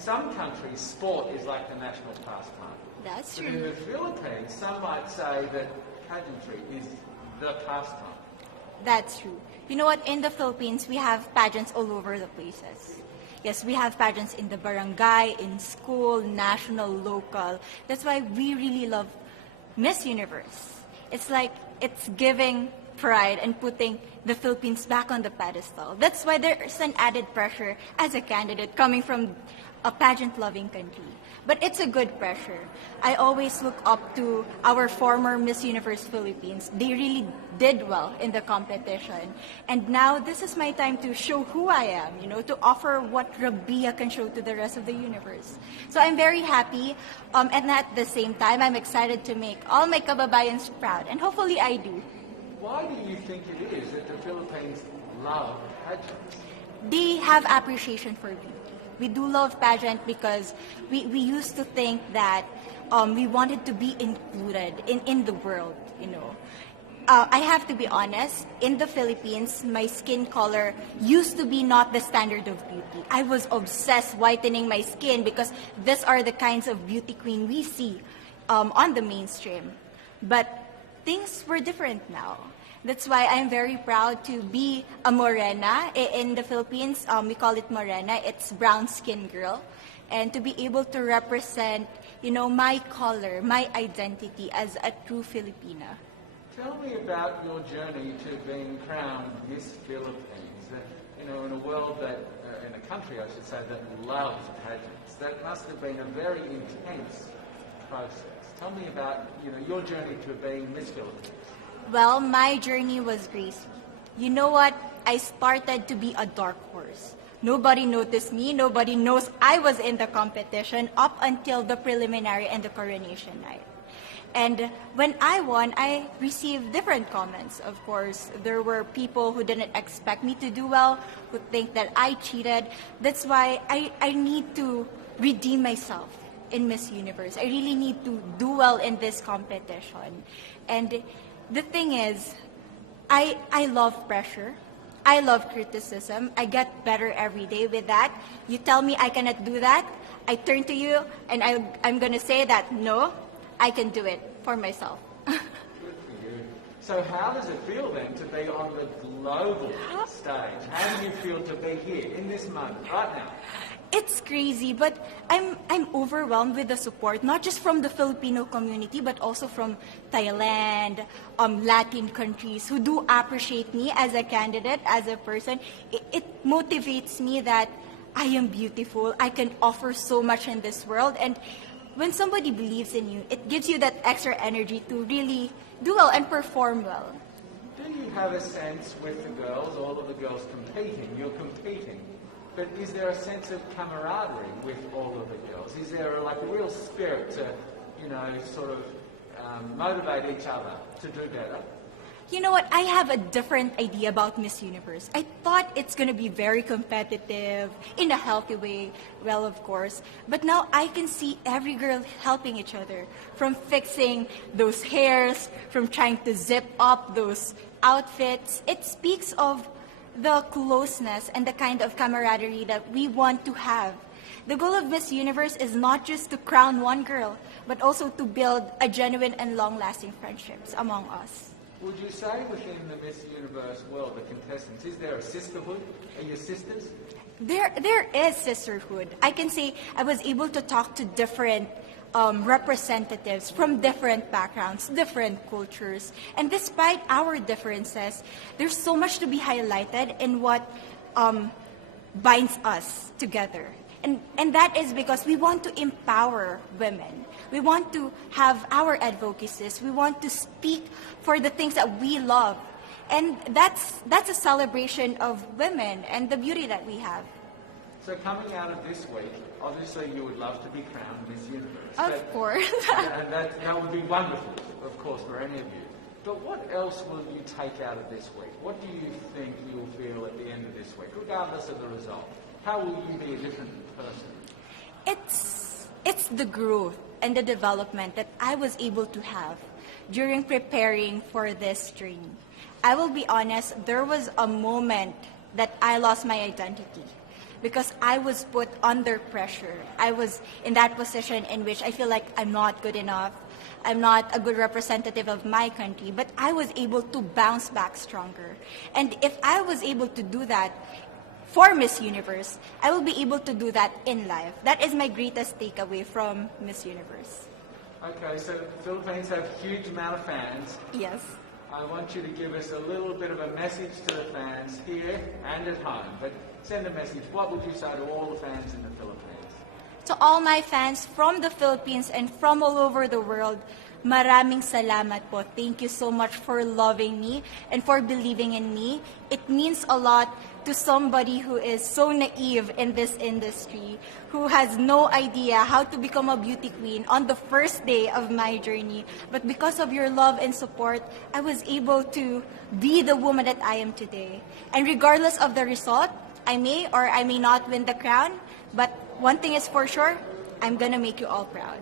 some countries, sport is like the national pastime. That's But in true. the Philippines, some might say that pageantry is the pastime. That's true. You know what? In the Philippines, we have pageants all over the places. Yes, we have pageants in the barangay, in school, national, local. That's why we really love Miss Universe. It's like it's giving pride and putting the Philippines back on the pedestal. That's why there's an added pressure as a candidate coming from a pageant-loving country. But it's a good pressure. I always look up to our former Miss Universe Philippines. They really did well in the competition. And now this is my time to show who I am, to offer what Rabiya can show to the rest of the universe. So I'm very happy. And at the same time, I'm excited to make all my kababayans proud. And hopefully I do. Why do you think it is that the Philippines love pageants? They have appreciation for beauty. We do love pageant because we used to think that we wanted to be included in the world, I have to be honest, in the Philippines, my skin color used to be not the standard of beauty. I was obsessed whitening my skin because these are the kinds of beauty queen we see on the mainstream. But things were different now. That's why I'm very proud to be a morena. In the Philippines, we call it morena. It's brown skin girl. And to be able to represent, my color, my identity as a true Filipina. Tell me about your journey to being crowned Miss Philippines. In a world that, in a country I should say, that loves pageants. That must have been a very intense process. Tell me about, your journey to being Miss Philippines. Well, my journey was crazy. You know what? I started to be a dark horse. Nobody noticed me. Nobody knows I was in the competition up until the preliminary and the coronation night. And when I won, I received different comments. Of course, there were people who didn't expect me to do well, who think that I cheated. That's why I need to redeem myself in Miss Universe. I really need to do well in this competition. And the thing is, I love pressure. I love criticism. I get better every day with that. You tell me I cannot do that, I turn to you and I'm going to say that, no, I can do it for myself. Good for you. So how does it feel then to be on the global stage? How do you feel to be here in this moment, right now? It's crazy, but I'm overwhelmed with the support, not just from the Filipino community, but also from Thailand, Latin countries who do appreciate me as a candidate, as a person. It motivates me that I am beautiful, I can offer so much in this world, and when somebody believes in you, it gives you that extra energy to really do well and perform well. Do you have a sense with the girls, all of the girls competing, you're competing, but is there a sense of camaraderie with all of the girls? Is there a real spirit to, sort of motivate each other to do better? You know what? I have a different idea about Miss Universe. I thought it's going to be very competitive, in a healthy way, well, of course. But now I can see every girl helping each other, from fixing those hairs, from trying to zip up those outfits. It speaks of the closeness and the kind of camaraderie that we want to have. The goal of Miss Universe is not just to crown one girl, but also to build a genuine and long-lasting friendships among us. Would you say within the Miss Universe world, the contestants, is there a sisterhood? Are you sisters? There is sisterhood. I can say I was able to talk to different representatives from different backgrounds, different cultures. And despite our differences, there's so much to be highlighted in what binds us together. And that is because we want to empower women. We want to have our advocacies. We want to speak for the things that we love. And that's a celebration of women and the beauty that we have. So coming out of this week, obviously you would love to be crowned Miss Universe. Of course. And that would be wonderful, of course, for any of you. But what else will you take out of this week? What do you think you'll feel at the end of this week, regardless of the result? How will you be a different person? It's the growth and the development that I was able to have during preparing for this dream. I will be honest, there was a moment that I lost my identity. because I was put under pressure. I was in that position in which I feel like I'm not good enough. I'm not a good representative of my country, but I was able to bounce back stronger. And if I was able to do that for Miss Universe, I will be able to do that in life. That is my greatest takeaway from Miss Universe. Okay, so the Philippines have a huge amount of fans. Yes. I want you to give us a little bit of a message to the fans here and at home. But send a message. What would you say to all the fans in the Philippines? To all my fans from the Philippines and from all over the world, maraming salamat po. Thank you so much for loving me and for believing in me. It means a lot to somebody who is so naive in this industry, who has no idea how to become a beauty queen on the first day of my journey. But because of your love and support, I was able to be the woman that I am today. And regardless of the result, I may or I may not win the crown, but one thing is for sure, I'm gonna make you all proud.